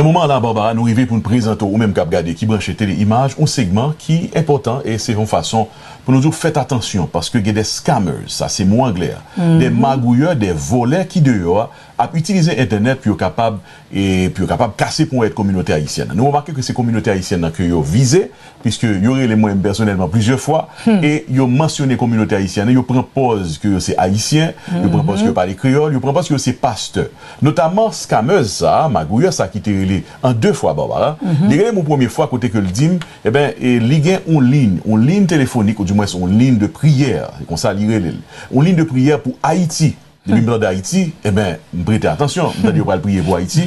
Dans le moment là, Barbara, nous arrivons pour nous présenter ou même cap garder qui branche télé-image, un segment qui est important et c'est une façon pour nous dire faites attention parce que il y a des scammers, ça c'est mot anglais, des magouilleurs, des voleurs qui dehors à utiliser Internet pour capable casser pour être communauté haïtienne. Nous remarquons que ces communautés haïtiennes que yo visé puisque y aurait les moi personnellement plusieurs fois et yo mentionné communauté haïtienne, yo prend pause que c'est haïtien, yo prend pause que parle créole, yo prend pause que c'est pasteur. Notamment scammers ça, magouilleurs ça qui était en deux fois Barbara. Les mon première fois côté que le dim eh ben li gen une ligne téléphonique ou du moins une ligne de prière, c'est comme ça lire une ligne de prière pour Haïti. Depuis que d'Haïti, eh ben, prêtez attention, vous allez prier pour Haïti.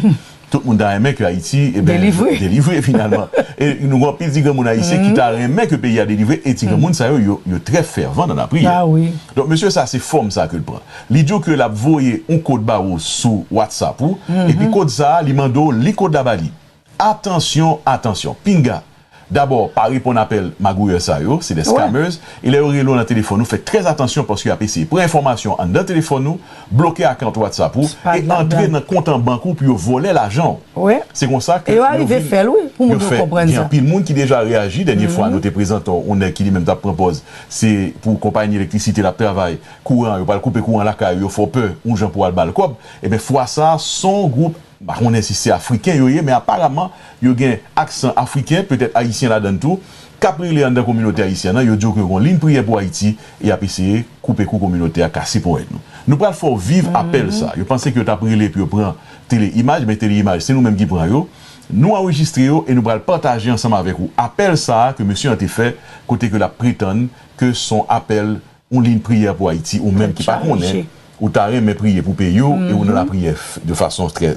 Tout le monde a aimé que Haïti, eh ben, délivré finalement. Et nous avons plus de gens haïtiens qui t'a aimé que le pays a délivré et les gens ça yo très fervent dans la prière. Ah oui. Donc monsieur ça c'est forme ça que le prend. L'idée que la voyé un code barreau sur WhatsApp et puis code ça, li mando li code d'abali. Attention, pinga. D'abord, par répondre appel magouilleur ça yo, c'est des scammers. Il est au dans le téléphone nous, faites très attention parce qu'il y a PC. Pour information, dans le téléphone nous, bloquer à compte WhatsApp et entrer dans le compte en banque pour voler l'argent. Oui. C'est comme ça que et arriver faire oui pour nous comprendre ça. Il y a pile monde qui déjà réagi dernière fois nous te présentons on est qui même t'a propose c'est pour compagnie électricité la travail courant, il pas couper courant la caille, il faut peur ou gens pour le balcob et ben fois ça son groupe bah, on est si c'est africain mais apparemment il y a un accent africain peut-être haïtien là-dedans tout capri dans la communauté haïtienne il dit que on ligne prière pour Haïti et a essayé couper coup communauté à casser pour nous nous pas faut vivre appel ça je pensais que tu as pris les puis prend télé image mais télé image c'est nous même qui prend yo nous enregistrer et nous allons partager ensemble avec vous appel ça que monsieur a été fait côté que la prétend que son appel une ligne prière pour Haïti ou même qui pas connaît ou t'as rien prier pour payer et on a la prière de façon très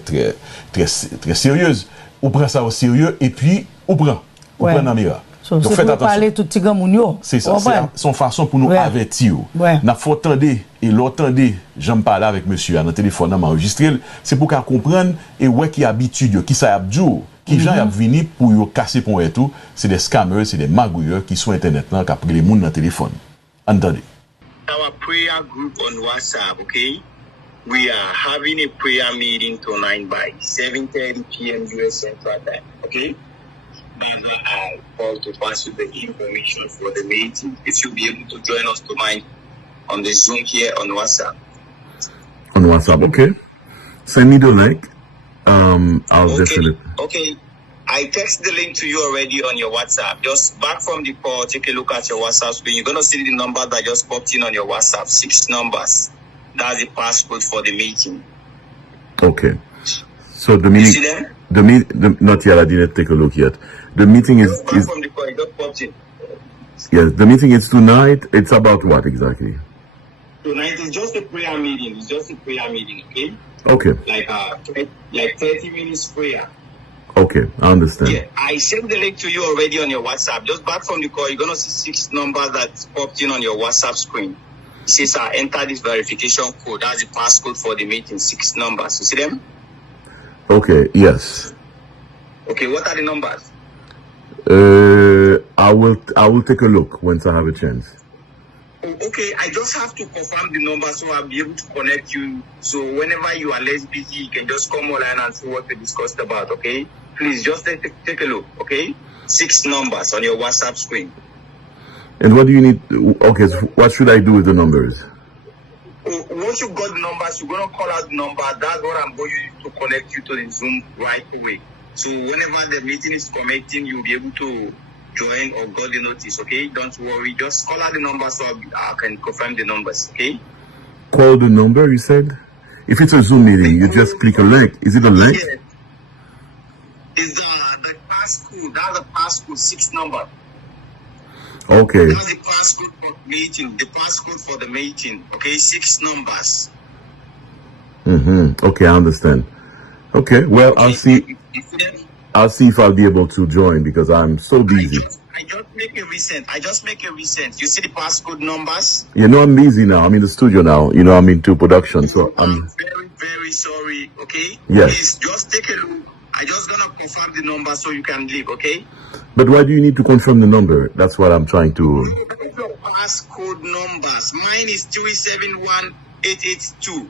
sérieuse on prend ça au sérieux et puis on prend dans mira donc faites attention c'est ça c'est son façon pour nous avertir n'a faut attendre et l'entendre j'aime parler avec monsieur dans le téléphone m'a enregistré c'est pour qu'à comprendre et ouais qui habitude qui ça abdou qui gens y venir pour yo casser pour et tout c'est des scammers c'est des magouilleurs qui sont internet là qui après les monde dans téléphone entendez. Our prayer group on WhatsApp, okay? We are having a prayer meeting tonight by 7:30 p.m. US Central Time, okay? That's why I called to pass you the information for the meeting. If you'll be able to join us tonight on the Zoom here on WhatsApp. On WhatsApp, okay? Send me the link. I'll definitely. Okay. I text the link to you already on your WhatsApp. Just back from the call, take a look at your WhatsApp screen. You're going to see the number that just popped in on your WhatsApp. 6 numbers. That's the passcode for the meeting. Okay. So the meeting... You see them? Not yet. I didn't take a look yet. The meeting is... Back from the call, it just popped in. Yes, the meeting is tonight. It's about what exactly? Tonight is just a prayer meeting. It's just a prayer meeting, okay? Okay. Like 30 minutes prayer. Okay, I understand. Yeah, I sent the link to you already on your WhatsApp. Just back from the call, you're going to see 6 numbers that popped in on your WhatsApp screen. It says, enter this verification code. That's the passcode for the meeting. 6 numbers. You see them? Okay, yes. Okay, what are the numbers? I will take a look once I have a chance. Okay, I just have to confirm the number so I'll be able to connect you. So whenever you are less busy, you can just come online and see what we discussed about, okay? Please just take a look, okay? 6 numbers on your WhatsApp screen. And what do you need? Okay, so what should I do with the numbers? Once you got the numbers, you're going to call out the number. That's what I'm going to connect you to the Zoom right away. So whenever the meeting is connecting, you'll be able to join or got the notice, okay? Don't worry. Just call out the number so I can confirm the numbers, okay? Call the number, you said? If it's a Zoom meeting, you just click a link. Is it a link? Yeah. It's the passcode. That's the passcode, 6 number. Okay. That's the passcode for the meeting. The passcode for the meeting, okay? 6 numbers. Okay, I understand. Okay, well, okay. I'll see if I'll be able to join because I'm so busy. I just make a recent. You see the passcode numbers? You know, I'm busy now. I'm in the studio now. You know, I'm into production, so I'm very, very sorry, okay? Yes. Please, just take a look. I just gonna confirm the number so you can leave, okay? But why do you need to confirm the number? That's what I'm trying to... Your passcode numbers. Mine is 371882.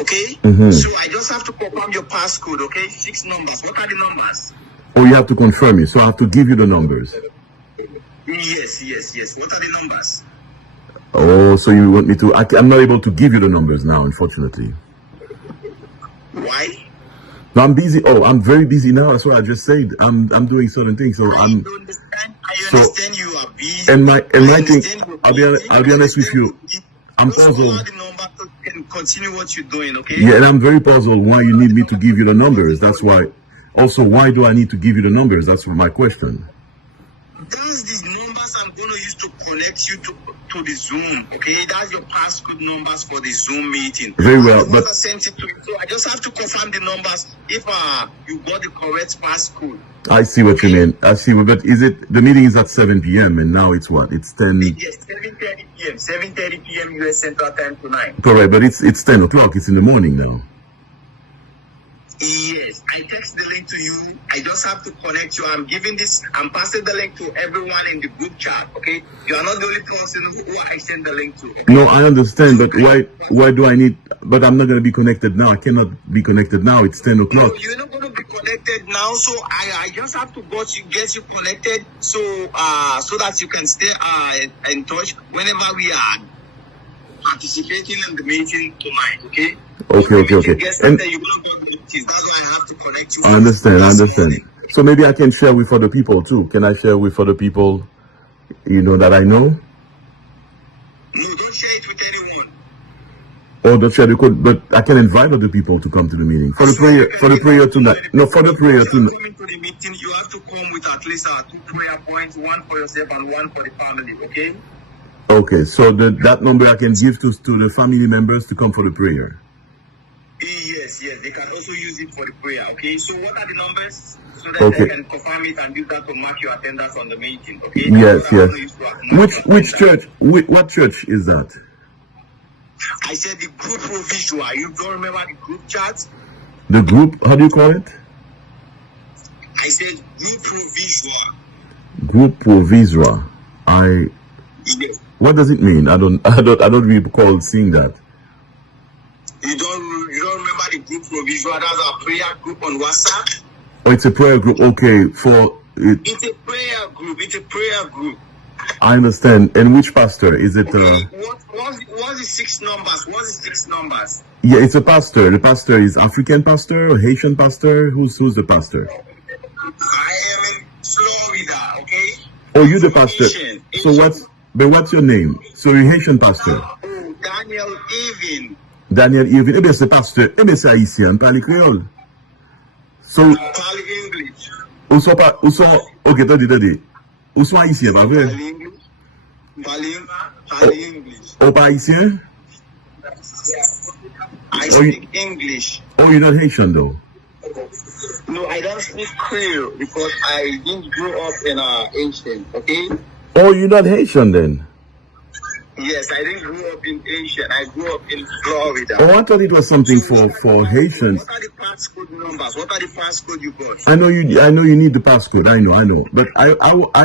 Okay? So I just have to confirm your passcode, okay? 6 numbers. What are the numbers? Oh, you have to confirm it, so I have to give you the numbers. Yes. What are the numbers? Oh, so you want me to... I'm not able to give you the numbers now, unfortunately. Why? No, I'm busy. Oh, I'm very busy now. That's what I just said. I'm doing certain things. So I understand you are busy. And my thing, I'll be honest with you. I'm puzzled. The number so you can continue what you're doing, okay? Yeah, and I'm very puzzled why you need me to give you the numbers. That's why. Also, why do I need to give you the numbers? That's my question. That's the numbers I'm going to use to connect you to the Zoom, okay? That's your passcode numbers for the Zoom meeting. Very well, but I sent it to you, so I just have to confirm the numbers if you got the correct passcode. I see what you mean. I see, but is it the meeting is at 7 p.m. and now it's what? It's 10. Yes, 7:30 p.m. 7:30 p.m. U.S. Central Time tonight. Correct, but it's 10 o'clock. It's in the morning now. Yes, I text the link to you. I just have to connect you. I'm passing the link to everyone in the group chat, okay? You are not the only person who I send the link to. Okay? No, I understand, but why do I need... But I'm not going to be connected now. I cannot be connected now. It's 10 o'clock. No, you're not going to be connected now, so I just have to get you connected so that you can stay in touch whenever we are participating in the meeting tonight, okay? Okay. And that's why I have to connect you. I understand. So maybe I can share with other people too. Can I share with other people, that I know? No, don't share it with anyone. Oh, don't share the code, but I can invite other people to come to the meeting. For the prayer tonight. No, for the prayer tonight. Coming to the meeting, you have to come with at least 2 prayer points, one for yourself and one for the family, okay? Okay, so that number I can give to the family members to come for the prayer. Yes, they can also use it for the prayer, okay? So what are the numbers? So that they can confirm it and use that to mark your attendance on the meeting, okay? Yes. Which church? What church is that? I said the group Provisual. You don't remember the group chat? The group, how do you call it? I said group Provisual. Group Provisual. Yes. What does it mean? I don't recall seeing that. You don't remember the group Provisual? That's our prayer group on WhatsApp. Oh, it's a prayer group. Okay, It's a prayer group. I understand. And which pastor is it? Okay. What's the 6 numbers? Yeah, it's a pastor. The pastor is African pastor or Haitian pastor. Who's the pastor? I am in Florida. Okay. Oh, you the pastor. So what's your name? So you're Haitian pastor. Daniel Irvin. Eh bien, c'est pasteur. Eh bien, c'est haïtien. Parle créole. So. Parle English. Ok, attendez. Où sont haïtiens, pas vrai? Parle English. Oh, pas haïtien? I speak English. Oh, you're not Haitian though? No, I don't speak Creole because I didn't grow up in Haitian, okay? Oh, you're not Haitian then? Yes, I didn't grow up in Haitian. I grew up in Florida. Oh, I thought it was something for Haitians. What are the passcode numbers? What are the passcode you got? I know you need the passcode. I know. But I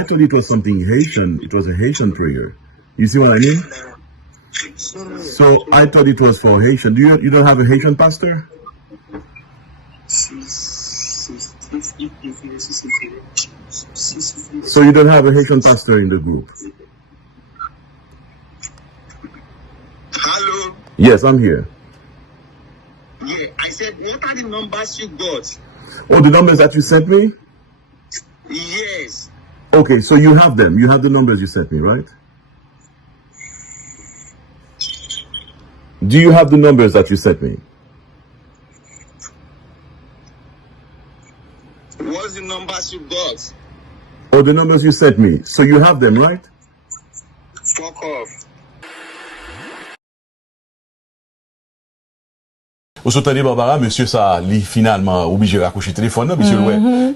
thought it was something Haitian. It was a Haitian prayer. You see what I mean? So I thought it was for Haitian. You don't have a Haitian pastor? So you don't have a Haitian pastor in the group? Hello? Yes, I'm here. Yeah, I said, what are the numbers you got? Oh, the numbers that you sent me? Yes. Okay, so you have them. You have the numbers you sent me, right? Do you have the numbers that you sent me? What's the numbers you got? Oh, the numbers you sent me. So you have them, right? Fuck off. Au sauté Barbara, monsieur ça, lui finalement obligé de raccrocher le téléphone, monsieur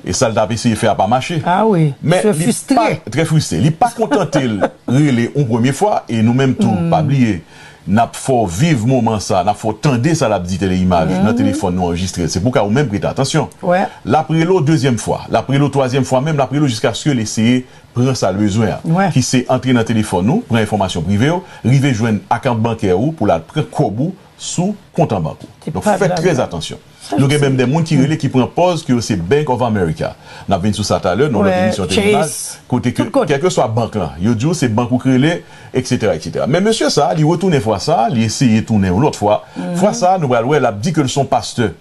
et ça l'a essayé de faire pas marcher. Ah oui. Mais il frustré. Très frustré. Il n'est pas contenté de relais une première fois et nous-mêmes tout pas oublier. N'a faut vivre moment ça, n'a faut tendre ça la petite image dans téléphone nous enregistré. C'est pourquoi on même prêter attention. Ouais. L'après l'eau deuxième fois, l'après l'eau troisième fois même, l'après l'eau jusqu'à ce que l'essayer prend ça le besoin. Ouais. Qui s'est entré dans téléphone nous, prend information privée, rive joindre account bancaire ou pour la prendre Kobu sous compte en banque. Donc faites très attention. Nous avons même des gens qui relèvent qui prennent pause que c'est Bank of America. Nous avons vu sur ça tout à l'heure, dans notre émission télévisée, côté que quelle que soit banque là, il dit c'est banque ou relais, etc., etc. Mais monsieur ça, il retourne une fois ça, il essaye de tourner une autre fois. Fois ça, nous allons il a dit que son pasteur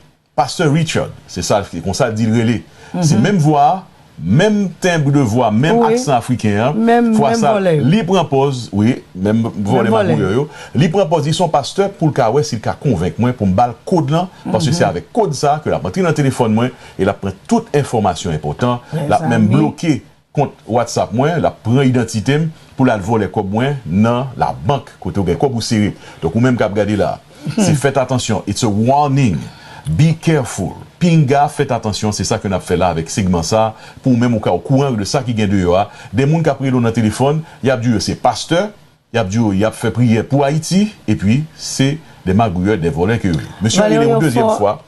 Richard, c'est ça qu'on ça dit le relais. C'est même voix, même timbre de voix, même accent africain, fois ça, il prend pause, oui, même volet magouilleux, il prend pause, ils sont pasteurs pour le cas où s'il convainc moi pour me balle code là, parce que c'est avec code ça que la rentré dans le téléphone moi et la prend toute information importante, la même bloqué compte WhatsApp moi, la prend identité pour la voler comme moi dans la banque côté comme vous serré. Donc ou même qu'à regarder là, c'est faites attention, it's a warning. Be careful. Pinga, faites attention, c'est ça que nous avons fait là avec segment ça, pour même au cas au courant de ça qui vient de là. Des gens qui ont pris dans le téléphone, il y a dit c'est pasteur, il y a dit il a fait prière pour Haïti, et puis c'est des magouilleurs, des voleurs que monsieur, il est une deuxième fois.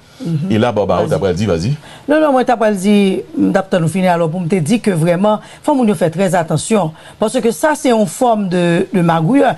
Et là, Baba, d'après dit, vas-y. Non, moi, t'as dit, d'après nous finir alors pour me dire que vraiment, il faut nous faire très attention. Parce que ça, c'est une forme de magouilleur.